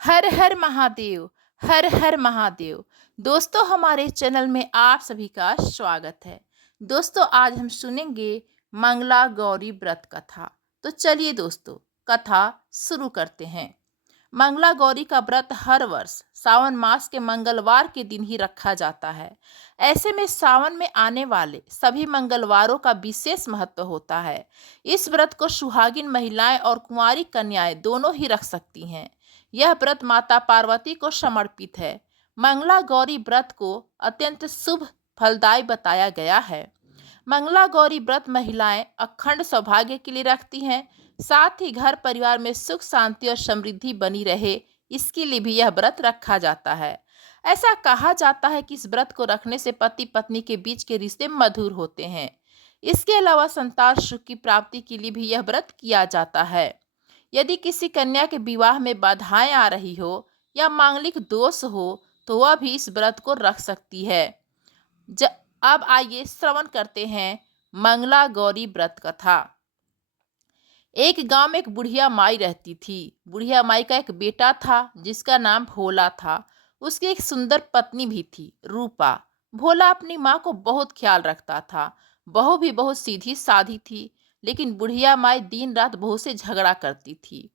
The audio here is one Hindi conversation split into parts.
हर हर महादेव। हर हर महादेव। दोस्तों, हमारे चैनल में आप सभी का स्वागत है। दोस्तों, आज हम सुनेंगे मंगला गौरी व्रत कथा। तो चलिए दोस्तों, कथा शुरू करते हैं। मंगला गौरी का व्रत हर वर्ष सावन मास के मंगलवार के दिन ही रखा जाता है। ऐसे में सावन में आने वाले सभी मंगलवारों का विशेष महत्व होता है। इस व्रत को सुहागिन महिलाएं और कुंवारी कन्याएं दोनों ही रख सकती हैं। यह व्रत माता पार्वती को समर्पित है। मंगला गौरी व्रत को अत्यंत शुभ फलदायी बताया गया है। मंगला गौरी व्रत महिलाएं अखंड सौभाग्य के लिए रखती हैं। साथ ही घर परिवार में सुख शांति और समृद्धि बनी रहे, इसके लिए भी यह व्रत रखा जाता है। ऐसा कहा जाता है कि इस व्रत को रखने से पति पत्नी के बीच के रिश्ते मधुर होते हैं। इसके अलावा संतान सुख की प्राप्ति के लिए भी यह व्रत किया जाता है। यदि किसी कन्या के विवाह में बाधाएं आ रही हो या मांगलिक दोष हो तो वह भी इस व्रत को रख सकती है। ज अब आइए श्रवण करते हैं मंगला गौरी व्रत कथा। एक गांव में एक बुढ़िया माई रहती थी। बुढ़िया माई का एक बेटा था जिसका नाम भोला था। उसकी एक सुंदर पत्नी भी थी, रूपा। भोला अपनी माँ को बहुत ख्याल रखता था। बहू भी बहुत सीधी साधी थी, लेकिन बुढ़िया माई दिन रात बहू से झगड़ा करती थी।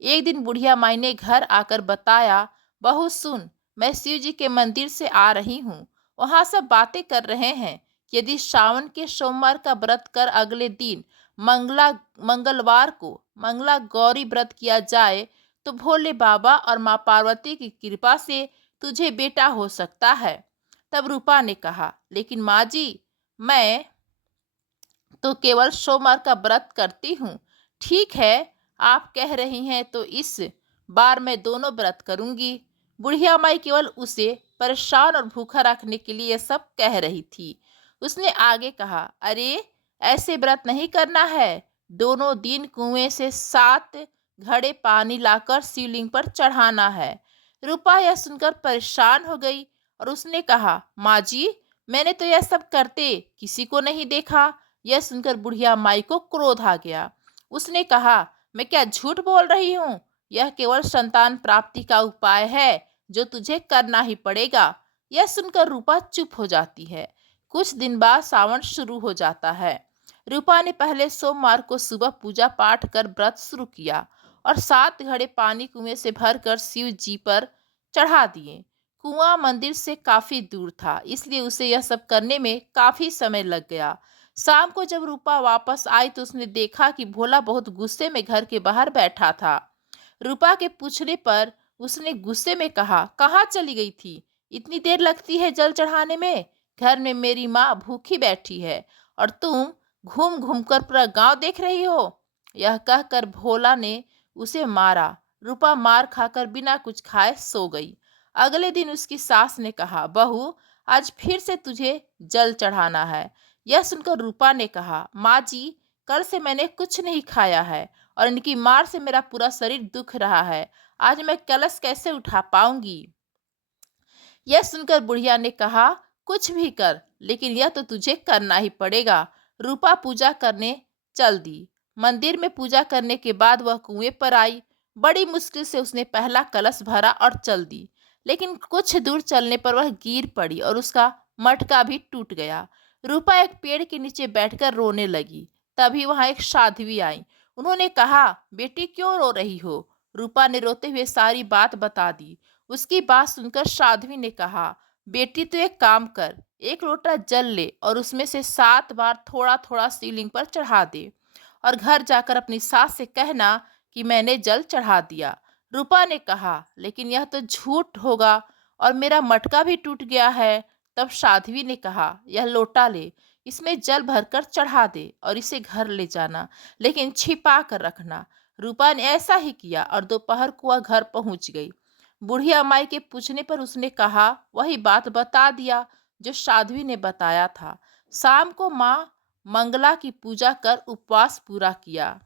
एक दिन बुढ़िया माई ने घर आकर बताया, बहू सुन, मैं शिव जी के मंदिर से आ रही हूँ। वहाँ सब बातें कर रहे हैं कि यदि सावन के सोमवार का व्रत कर अगले दिन मंगलवार को मंगला गौरी व्रत किया जाए तो भोले बाबा और माँ पार्वती की कृपा से तुझे बेटा हो सकता है। तब रूपा ने कहा, लेकिन माँ जी, मैं तो केवल सोमवार का व्रत करती हूँ। ठीक है, आप कह रही हैं तो इस बार मैं दोनों व्रत करूंगी। बुढ़िया माई केवल उसे परेशान और भूखा रखने के लिए यह सब कह रही थी। उसने आगे कहा, अरे ऐसे व्रत नहीं करना है। दोनों दिन कुएं से 7 घड़े पानी लाकर शिवलिंग पर चढ़ाना है। रूपा यह सुनकर परेशान हो गई और उसने कहा, माँ जी, मैंने तो यह सब करते किसी को नहीं देखा। यह सुनकर बुढ़िया माई को क्रोध आ गया। उसने कहा, मैं क्या झूठ बोल रही हूँ? यह केवल संतान प्राप्ति का उपाय है जो तुझे करना ही पड़ेगा। यह सुनकर रूपा चुप हो जाती है। कुछ दिन बाद सावन शुरू हो जाता है। रूपा ने पहले सोमवार को सुबह पूजा पाठ कर व्रत शुरू किया और 7 घड़े पानी कुएं से भरकर शिव जी पर चढ़ा दिए। कुआं मंदिर से काफी दूर था, इसलिए उसे यह सब करने में काफी समय लग गया। शाम को जब रूपा वापस आई तो उसने देखा कि भोला बहुत गुस्से में घर के बाहर बैठा था। रूपा के पूछने पर उसने गुस्से में कहा, कहाँ चली गई थी? इतनी देर लगती है जल चढ़ाने में? घर में मेरी माँ भूखी बैठी है और तुम घूम घूम कर पूरा गांव देख रही हो। यह कहकर भोला ने उसे मारा। रूपा मार खाकर बिना कुछ खाए सो गई। अगले दिन उसकी सास ने कहा, बहू, आज फिर से तुझे जल चढ़ाना है। यह सुनकर रूपा ने कहा, माँ जी, कल से मैंने कुछ नहीं खाया है और इनकी मार से मेरा पूरा शरीर दुख रहा है। आज मैं कलश कैसे उठा पाऊंगी? यह सुनकर बुढ़िया ने कहा, कुछ भी कर, लेकिन यह तो तुझे करना ही पड़ेगा। रूपा पूजा करने चल दी। मंदिर में पूजा करने के बाद वह कुएं पर आई। बड़ी मुश्किल से उसने पहला कलश भरा और चल दी, लेकिन कुछ दूर चलने पर वह गिर पड़ी और उसका मटका भी टूट गया। रूपा एक पेड़ के नीचे बैठकर रोने लगी। तभी वहां एक साध्वी आई। उन्होंने कहा, बेटी क्यों रो रही हो? रूपा ने रोते हुए सारी बात बता दी। उसकी बात सुनकर साध्वी ने कहा, बेटी तो एक काम कर, एक लोटा जल ले और उसमें से 7 बार थोड़ा थोड़ा शिवलिंग पर चढ़ा दे और घर जाकर अपनी सास से कहना कि मैंने जल चढ़ा दिया। रूपा ने कहा, लेकिन यह तो झूठ होगा और मेरा मटका भी टूट गया है। तब साध्वी ने कहा, यह लोटा ले, इसमें जल भरकर चढ़ा दे और इसे घर ले जाना, लेकिन छिपा कर रखना। रूपा ने ऐसा ही किया और दोपहर को वह घर पहुंच गई। बुढ़िया माई के पूछने पर उसने कहा, वही बात बता दिया जो साध्वी ने बताया था। शाम को माँ मंगला की पूजा कर उपवास पूरा किया।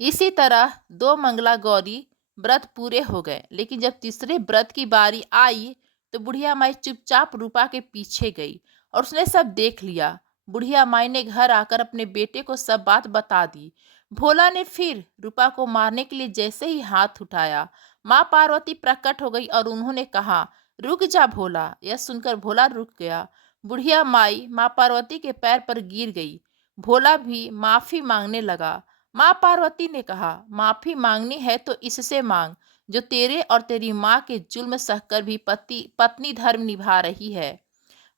इसी तरह 2 मंगला गौरी व्रत पूरे हो गए, लेकिन जब तीसरे व्रत की बारी आई तो बुढ़िया माई चुपचाप रूपा के पीछे गई और उसने सब देख लिया। बुढ़िया माई ने घर आकर अपने बेटे को सब बात बता दी। भोला ने फिर रूपा को मारने के लिए जैसे ही हाथ उठाया, माँ पार्वती प्रकट हो गई और उन्होंने कहा, रुक जा भोला। यह सुनकर भोला रुक गया। बुढ़िया माई माँ पार्वती के पैर पर गिर गई। भोला भी माफी मांगने लगा। माँ पार्वती ने कहा, माफी मांगनी है तो इससे मांग जो तेरे और तेरी माँ के जुल्म सहकर भी पति पत्नी धर्म निभा रही है।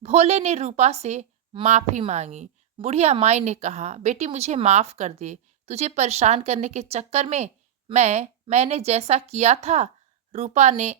भोले ने रूपा से माफी मांगी। बुढ़िया माई ने कहा, बेटी मुझे माफ कर दे। तुझे परेशान करने के चक्कर में मैंने जैसा किया था। रूपा ने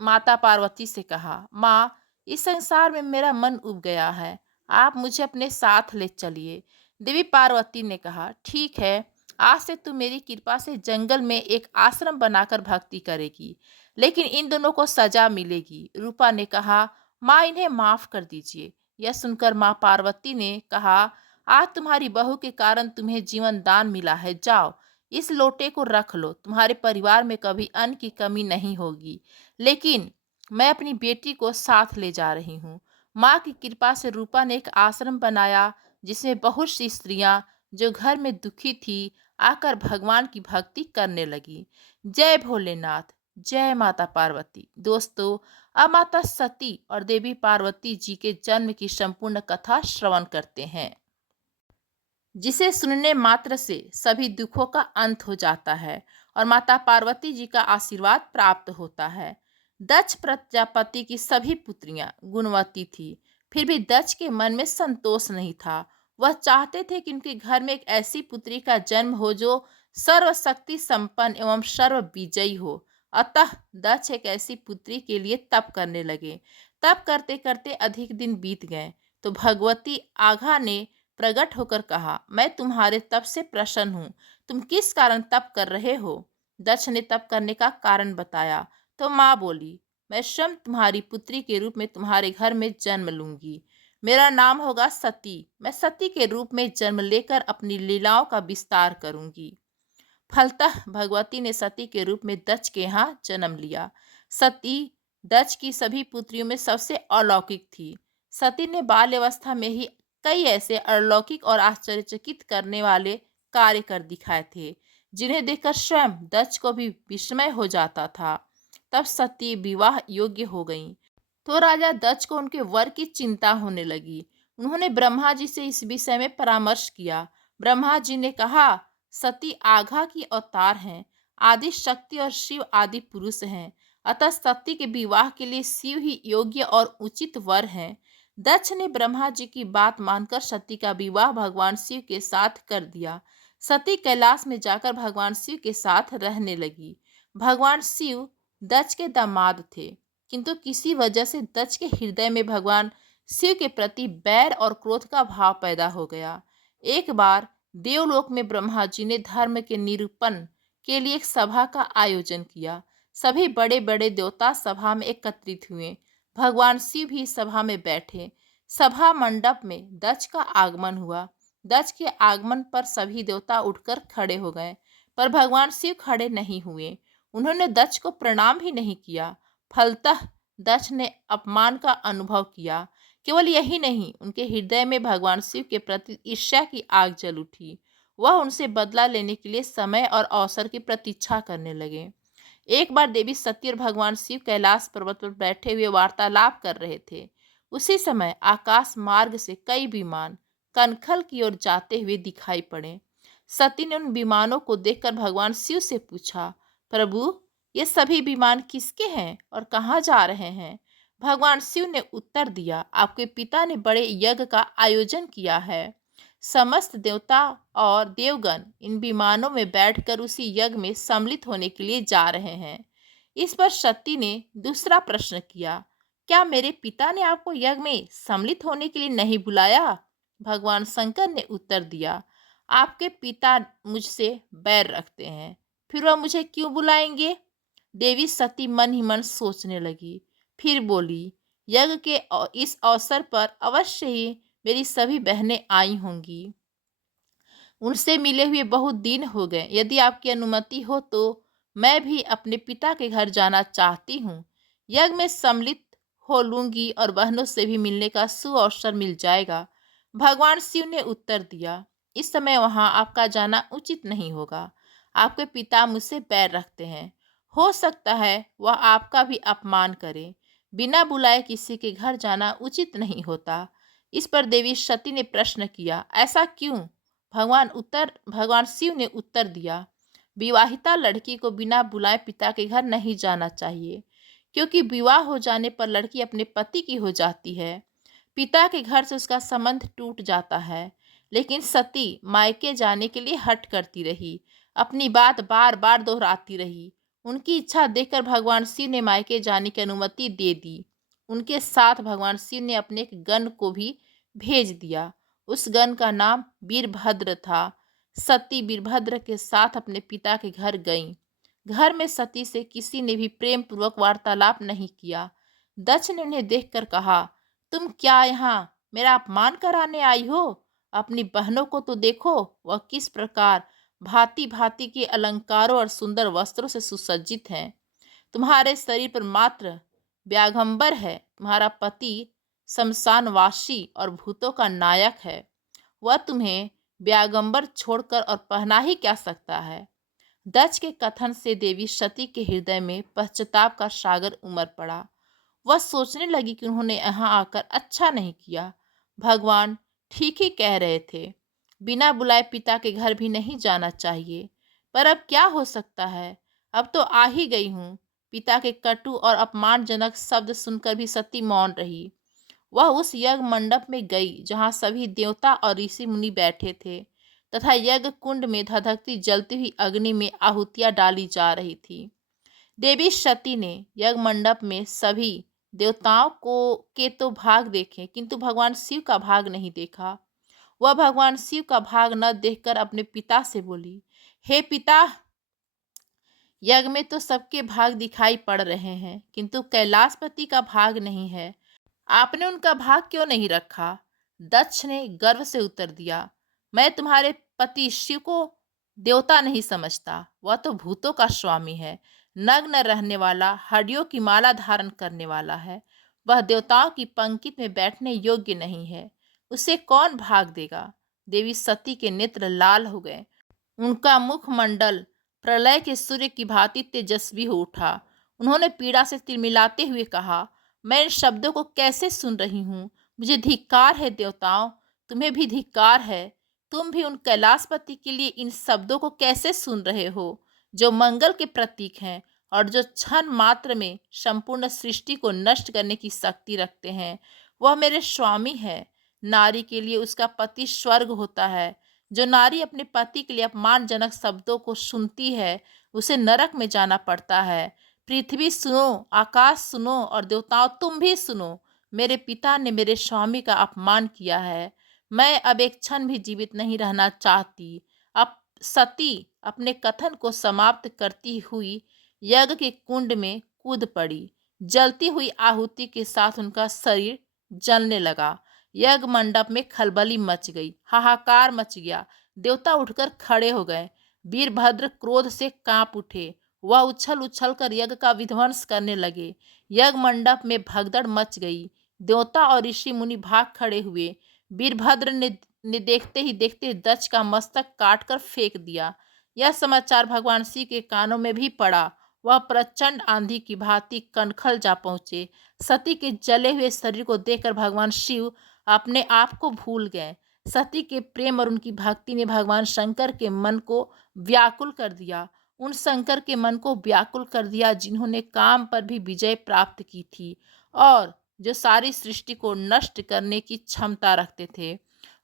माता पार्वती से कहा, माँ इस संसार में मेरा मन उब गया है, आप मुझे अपने साथ ले चलिए। देवी पार्वती ने कहा, ठीक है, आज से तू मेरी कृपा से जंगल में एक आश्रम बनाकर भक्ति करेगी, लेकिन इन दोनों को सजा मिलेगी। रूपा ने कहा, माँ इन्हें माफ कर दीजिए। यह सुनकर माँ पार्वती ने कहा, आज तुम्हारी बहू के कारण तुम्हें जीवन दान मिला है, जाओ इस लोटे को रख लो, तुम्हारे परिवार में कभी अन्न की कमी नहीं होगी। लेकिन मैं अपनी बेटी को साथ ले जा रही हूँ। माँ की कृपा से रूपा ने एक आश्रम बनाया जिसमें बहुत सी स्त्रियां जो घर में दुखी थी आकर भगवान की भक्ति करने लगी। जय भोलेनाथ, जय माता पार्वती। दोस्तों, अब माता सती और देवी पार्वती जी के जन्म की संपूर्ण कथा श्रवण करते हैं, जिसे सुनने मात्र से सभी दुखों का अंत हो जाता है और माता पार्वती जी का आशीर्वाद प्राप्त होता है। दक्ष प्रजापति की सभी पुत्रियां गुणवती थी, फिर भी दक्ष के मन में संतोष नहीं था। वह चाहते थे कि उनके घर में एक ऐसी पुत्री का जन्म हो जो सर्वशक्ति संपन्न एवं सर्व विजयी हो। अतः दक्ष एक ऐसी पुत्री के लिए तप करने लगे। तप करते करते अधिक दिन बीत गए तो भगवती आघा ने प्रकट होकर कहा, मैं तुम्हारे तप से प्रसन्न हूँ। तुम किस कारण तप कर रहे हो? दक्ष ने तप करने का कारण बताया तो माँ बोली, मैं स्वयं तुम्हारी पुत्री के रूप में तुम्हारे घर में जन्म लूंगी। मेरा नाम होगा सती। मैं सती के रूप में जन्म लेकर अपनी लीलाओं का विस्तार करूंगी। फलतः भगवती ने सती के रूप में दक्ष के यहाँ जन्म लिया। सती दक्ष की सभी पुत्रियों में सबसे अलौकिक थी। सती ने बाल्यावस्था में ही कई ऐसे अलौकिक और आश्चर्यचकित करने वाले कार्य कर दिखाए थे जिन्हें देखकर स्वयं दक्ष को भी विस्मय हो जाता था। तब सती विवाह योग्य हो गईं तो राजा दक्ष को उनके वर की चिंता होने लगी। उन्होंने ब्रह्मा जी से इस विषय में परामर्श किया। ब्रह्मा जी ने कहा, सती आघा की अवतार हैं, आदि शक्ति और शिव आदि पुरुष हैं, अतः सती के विवाह के लिए शिव ही योग्य और उचित वर हैं। दक्ष ने ब्रह्मा जी की बात मानकर सती का विवाह भगवान शिव के साथ कर दिया। सती कैलाश में जाकर भगवान शिव के साथ रहने लगी। भगवान शिव दक्ष के दामाद थे, किंतु किसी वजह से दक्ष के हृदय में भगवान शिव के प्रति बैर और क्रोध का भाव पैदा हो गया। एक बार देवलोक में ब्रह्मा जी ने धर्म के निरूपण के लिए एक सभा का आयोजन किया। सभी बड़े बड़े देवता सभा में एकत्रित हुए। भगवान शिव भी सभा में बैठे। सभा मंडप में दक्ष का आगमन हुआ। दक्ष के आगमन पर सभी देवता उठकर खड़े हो गए, पर भगवान शिव खड़े नहीं हुए। उन्होंने दक्ष को प्रणाम भी नहीं किया। फलतः दक्ष ने अपमान का अनुभव किया। केवल यही नहीं, उनके हृदय में भगवान शिव के प्रति ईर्ष्या की आग जल उठी। वह उनसे बदला लेने के लिए समय और अवसर की प्रतीक्षा करने लगे। एक बार देवी सती और भगवान शिव कैलाश पर्वत पर बैठे हुए वार्तालाप कर रहे थे। उसी समय आकाश मार्ग से कई विमान कनखल की ओर जाते हुए दिखाई पड़े। सती ने उन विमानों को देखकर भगवान शिव से पूछा, प्रभु ये सभी विमान किसके हैं और कहाँ जा रहे हैं? भगवान शिव ने उत्तर दिया, आपके पिता ने बड़े यज्ञ का आयोजन किया है। समस्त देवता और देवगण इन विमानों में बैठकर उसी यज्ञ में सम्मिलित होने के लिए जा रहे हैं। इस पर सती ने दूसरा प्रश्न किया, क्या मेरे पिता ने आपको यज्ञ में सम्मिलित होने के लिए नहीं बुलाया? भगवान शंकर ने उत्तर दिया, आपके पिता मुझसे बैर रखते हैं, फिर वह मुझे क्यों बुलाएंगे? देवी सती मन ही मन सोचने लगी। फिर बोली, यज्ञ के इस अवसर पर अवश्य ही मेरी सभी बहनें आई होंगी। उनसे मिले हुए बहुत दिन हो गए। यदि आपकी अनुमति हो तो मैं भी अपने पिता के घर जाना चाहती हूँ। यज्ञ में सम्मिलित हो लूंगी और बहनों से भी मिलने का सुअवसर मिल जाएगा। भगवान शिव ने उत्तर दिया, इस समय वहां आपका जाना उचित नहीं होगा। आपके पिता मुझसे बैर रखते हैं। हो सकता है वह आपका भी अपमान करे। बिना बुलाए किसी के घर जाना उचित नहीं होता। इस पर देवी सती ने प्रश्न किया, ऐसा क्यों? भगवान शिव ने उत्तर दिया, विवाहिता लड़की को बिना बुलाए पिता के घर नहीं जाना चाहिए, क्योंकि विवाह हो जाने पर लड़की अपने पति की हो जाती है। पिता के घर से उसका संबंध टूट जाता है। लेकिन सती मायके जाने के लिए हठ करती रही, अपनी बात बार बार दोहराती रही। उनकी इच्छा देखकर भगवान शिव ने मायके जाने की अनुमति दे दी। उनके साथ भगवान शिव ने अपने एक गण को भी भेज दिया। उस गण का नाम वीरभद्र था। सती वीरभद्र के साथ अपने पिता के घर गईं। घर में सती से किसी ने भी प्रेम पूर्वक वार्तालाप नहीं किया। दक्ष ने उन्हें देखकर कहा, तुम क्या यहाँ मेरा अपमान कराने आई हो? अपनी बहनों को तो देखो, वह किस प्रकार भांति भांति के अलंकारों और सुंदर वस्त्रों से सुसज्जित हैं। तुम्हारे शरीर पर मात्र व्याघंबर है। तुम्हारा पति शमशानवासी और भूतों का नायक है। वह तुम्हें व्यागंबर छोड़कर और पहना ही क्या सकता है? दक्ष के कथन से देवी सती के हृदय में पश्चाताप का सागर उमड़ पड़ा। वह सोचने लगी कि उन्होंने यहाँ आकर अच्छा नहीं किया। भगवान ठीक ही कह रहे थे, बिना बुलाए पिता के घर भी नहीं जाना चाहिए। पर अब क्या हो सकता है? अब तो आ ही गई हूँ। पिता के कटु और अपमानजनक शब्द सुनकर भी सती मौन रही। वह उस यज्ञ मंडप में गई जहाँ सभी देवता और ऋषि मुनि बैठे थे तथा यज्ञ कुंड में धधकती जलती हुई अग्नि में आहुतियां डाली जा रही थी। देवी सती ने यज्ञ मंडप में सभी देवताओं को के तो भाग देखे, किंतु भगवान शिव का भाग नहीं देखा। वह भगवान शिव का भाग न देखकर अपने पिता से बोली, हे पिता, यज्ञ में तो सबके भाग दिखाई पड़ रहे हैं, किंतु कैलाशपति का भाग नहीं है। आपने उनका भाग क्यों नहीं रखा? दक्ष ने गर्व से उत्तर दिया, मैं तुम्हारे पति शिव को देवता नहीं समझता। वह तो भूतों का स्वामी है, नग्न रहने वाला, हड्डियों की माला धारण करने वाला है। वह देवताओं की पंक्ति में बैठने योग्य नहीं है। उसे कौन भाग देगा? देवी सती के नेत्र लाल हो गए। उनका मुखमंडल प्रलय के सूर्य की भांति तेजस्वी हो उठा। उन्होंने पीड़ा से तिलमिलाते हुए कहा, मैं इन शब्दों को कैसे सुन रही हूँ? मुझे धिक्कार है देवताओं, तुम्हें भी धिक्कार है। तुम भी उन कैलाशपति के लिए इन शब्दों को कैसे सुन रहे हो, जो मंगल के प्रतीक हैं और जो क्षण मात्र में संपूर्ण सृष्टि को नष्ट करने की शक्ति रखते हैं। वह मेरे स्वामी है। नारी के लिए उसका पति स्वर्ग होता है। जो नारी अपने पति के लिए अपमानजनक शब्दों को सुनती है, उसे नरक में जाना पड़ता है। पृथ्वी सुनो, आकाश सुनो और देवताओं तुम भी सुनो। मेरे पिता ने मेरे स्वामी का अपमान किया है। मैं अब एक क्षण भी जीवित नहीं रहना चाहती। अब सती अपने कथन को समाप्त करती हुई यज्ञ के कुंड में कूद पड़ी। जलती हुई आहुति के साथ उनका शरीर जलने लगा। यज्ञ मंडप में खलबली मच गई, हाहाकार मच गया। देवता उठकर खड़े हो गए। वीरभद्र क्रोध से कांप उठे। वह उछल उछल कर यज्ञ का विध्वंस करने लगे। यज्ञ मंडप में भगदड़ मच गई। देवता और ऋषि मुनि भाग खड़े हुए। वीरभद्र ने देखते ही देखते दक्ष का मस्तक काट कर फेंक दिया। यह समाचार भगवान शिव के कानों में भी पड़ा। वह प्रचंड आंधी की भांति कनखल जा पहुंचे। सती के जले हुए शरीर को देखकर भगवान शिव अपने आप को भूल गए। सती के प्रेम और उनकी भक्ति ने भगवान शंकर के मन को व्याकुल कर दिया। उन शंकर के मन को व्याकुल कर दिया जिन्होंने काम पर भी विजय प्राप्त की थी और जो सारी सृष्टि को नष्ट करने की क्षमता रखते थे।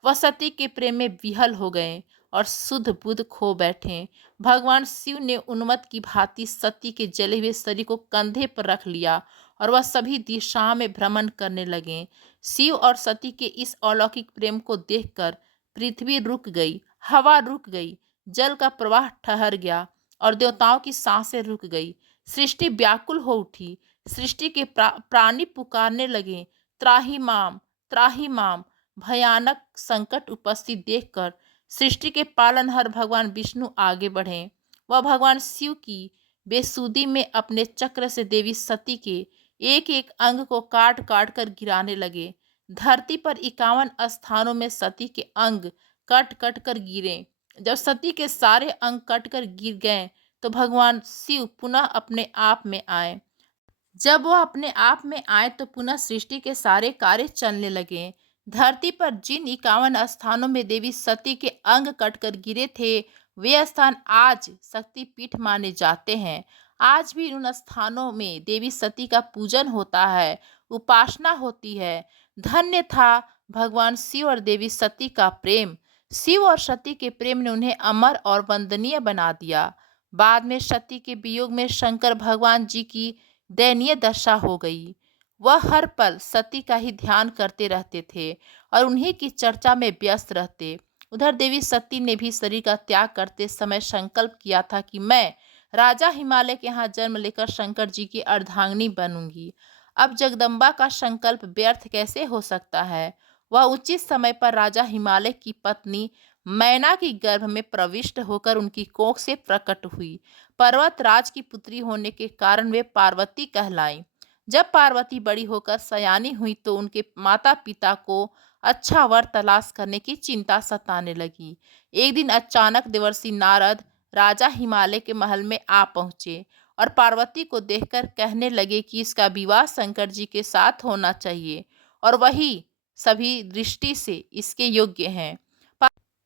वह सती के प्रेम में विहल हो गए और शुद्ध बुद्ध खो बैठे। भगवान शिव ने उन्मत्त की भांति सती के जले हुए शरीर को कंधे पर रख लिया और वह सभी दिशाओं में भ्रमण करने लगे। शिव और सती के इस अलौकिक प्रेम को देखकर पृथ्वी रुक गई, हवा रुक गई, जल का प्रवाह ठहर गया और देवताओं की सांसें रुक गई। सृष्टि व्याकुल हो उठी। सृष्टि के प्राणी पुकारने लगे, त्राही माम, त्राही माम। भयानक संकट उपस्थित देखकर सृष्टि के पालनहार भगवान विष्णु आगे बढ़े। वह भगवान शिव की बेसुधी में अपने चक्र से देवी सती के एक एक अंग को काट काट कर गिराने लगे। धरती पर 51 स्थानों में सती के अंग कट कट कर गिरे। जब सती के सारे अंग कट कर गिर गए तो भगवान शिव पुनः अपने आप में आए। जब वह अपने आप में आए तो पुनः सृष्टि के सारे कार्य चलने लगे। धरती पर जिन 51 स्थानों में देवी सती के अंग कटकर गिरे थे, वे स्थान आज शक्तिपीठ माने जाते हैं। आज भी उन स्थानों में देवी सती का पूजन होता है, उपासना होती है। धन्य था भगवान शिव और देवी सती का प्रेम। शिव और सती के प्रेम ने उन्हें अमर और वंदनीय बना दिया। बाद में सती के वियोग में शंकर भगवान जी की दयनीय दशा हो गई। वह हर पल सती का ही ध्यान करते रहते थे और उन्हीं की चर्चा में व्यस्त रहते। उधर देवी सती ने भी शरीर का त्याग करते समय संकल्प किया था कि मैं राजा हिमालय के यहाँ जन्म लेकर शंकर जी की अर्धांगिनी बनूंगी। अब जगदम्बा का संकल्प व्यर्थ कैसे हो सकता है। वह उचित समय पर राजा हिमालय की पत्नी मैना की गर्भ में प्रविष्ट होकर उनकी कोख से प्रकट हुई। पर्वतराज की पुत्री होने के कारण वे पार्वती कहलाईं। जब पार्वती बड़ी होकर सयानी हुई तो उनके माता पिता को अच्छा वर तलाश करने की चिंता सताने लगी। एक दिन अचानक देवर्षि नारद राजा हिमालय के महल में आ पहुंचे और पार्वती को देखकर कहने लगे कि इसका विवाह शंकर जी के साथ होना चाहिए और वही सभी दृष्टि से इसके योग्य हैं।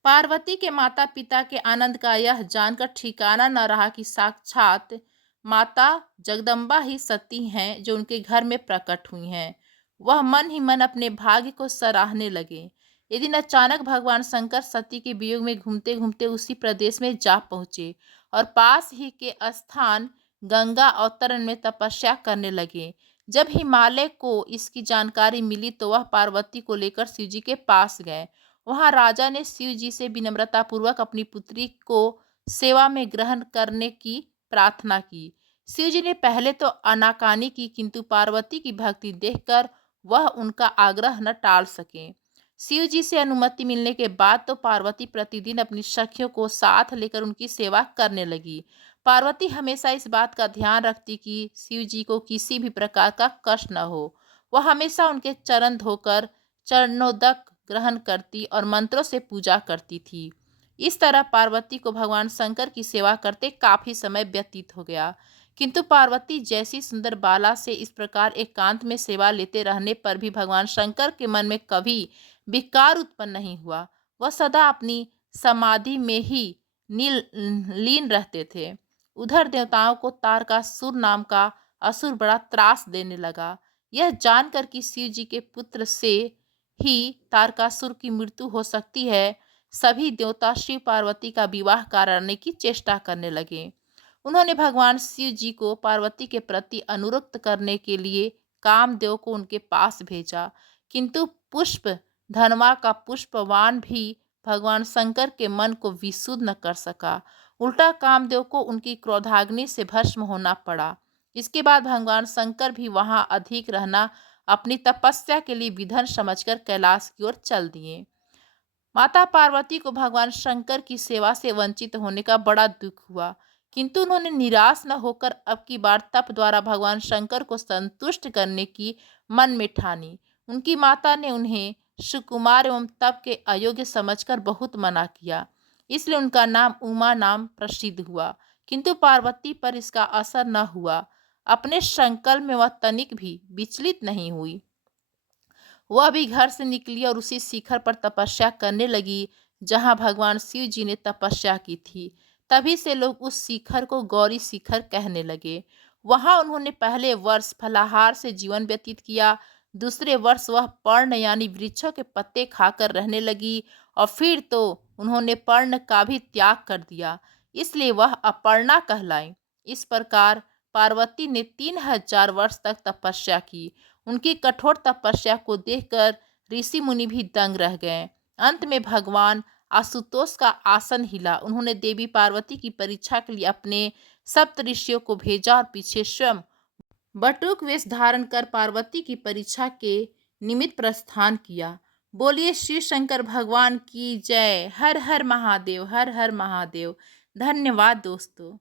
पार्वती के माता पिता के आनंद का यह जानकर ठिकाना न रहा कि साक्षात माता जगदम्बा ही सती हैं जो उनके घर में प्रकट हुई हैं। वह मन ही मन अपने भाग्य को सराहने लगे। एक दिन अचानक भगवान शंकर सती के वियोग में घूमते घूमते उसी प्रदेश में जा पहुंचे और पास ही के स्थान गंगा अवतरण में तपस्या करने लगे। जब हिमालय को इसकी जानकारी मिली तो वह पार्वती को लेकर शिव जी के पास गए। वहां राजा ने शिव जी से विनम्रता पूर्वक अपनी पुत्री को सेवा में ग्रहण करने की प्रार्थना की। शिव जी ने पहले तो आनाकानी की, किंतु पार्वती की भक्ति देखकर वह उनका आग्रह न टाल सके। शिव जी से अनुमति मिलने के बाद तो पार्वती प्रतिदिन अपनी सखियों को साथ लेकर उनकी सेवा करने लगी। पार्वती हमेशा इस बात का ध्यान रखती कि शिव जी को किसी भी प्रकार का कष्ट न हो। वह हमेशा उनके चरण धोकर चरणोदक ग्रहण करती और मंत्रों से पूजा करती थी। इस तरह पार्वती को भगवान शंकर की सेवा करते काफी समय व्यतीत हो गया, किंतु पार्वती जैसी सुंदर बाला से इस प्रकार एकांत में सेवा लेते रहने पर भी भगवान शंकर के मन में कभी विकार उत्पन्न नहीं हुआ। वह सदा अपनी समाधि में ही लीन रहते थे। उधर देवताओं को तारकासुर नाम का असुर बड़ा त्रास देने लगा। यह जानकर कि शिव जी के पुत्र से ही तारकासुर की मृत्यु हो सकती है, सभी देवता शिव पार्वती का विवाह कराने की चेष्टा करने लगे। उन्होंने भगवान शिव जी को पार्वती के प्रति अनुरक्त करने के लिए कामदेव को उनके पास भेजा, किंतु पुष्प धनवा का पुष्पवान भी भगवान शंकर के मन को विशुद्ध न कर सका। उल्टा कामदेव को उनकी क्रोधाग्नि से भस्म होना पड़ा। इसके बाद भगवान शंकर भी वहां अधिक रहना अपनी तपस्या के लिए विधन समझकर कैलाश की ओर चल दिए। माता पार्वती को भगवान शंकर की सेवा से वंचित होने का बड़ा दुख हुआ, किंतु उन्होंने निराश न होकर अब की बार तप द्वारा भगवान शंकर को संतुष्ट करने की मन में ठानी। उनकी माता ने उन्हें सुकुमार एवं तप के अयोग्य समझकर बहुत मना किया, इसलिए उनका नाम उमा नाम प्रसिद्ध हुआ, किंतु पार्वती पर इसका असर न हुआ। अपने संकल्प में वह तनिक भी विचलित नहीं हुई। वह भी घर से निकली और उसी शिखर पर तपस्या करने लगी जहां भगवान शिव जी ने तपस्या की थी। तभी से लोग उस शिखर को गौरी शिखर कहने लगे। वहां उन्होंने पहले वर्ष फलाहार से जीवन व्यतीत किया, दूसरे वर्ष वह पर्ण यानी वृक्षों के पत्ते खाकर रहने लगी और फिर तो उन्होंने पर्ण का भी त्याग कर दिया, इसलिए वह अपर्णा कहलाई। इस प्रकार पार्वती ने 3000 वर्ष तक तपस्या की। उनकी कठोर तपस्या को देखकर ऋषि मुनि भी दंग रह गए। अंत में भगवान आशुतोष का आसन हिला। उन्होंने देवी पार्वती की परीक्षा के लिए अपने सप्त ऋषियों को भेजा और पीछे स्वयं बटुक वेश धारण कर पार्वती की परीक्षा के निमित्त प्रस्थान किया। बोलिए श्री शंकर भगवान की जय। हर हर महादेव, हर हर महादेव। धन्यवाद दोस्तों।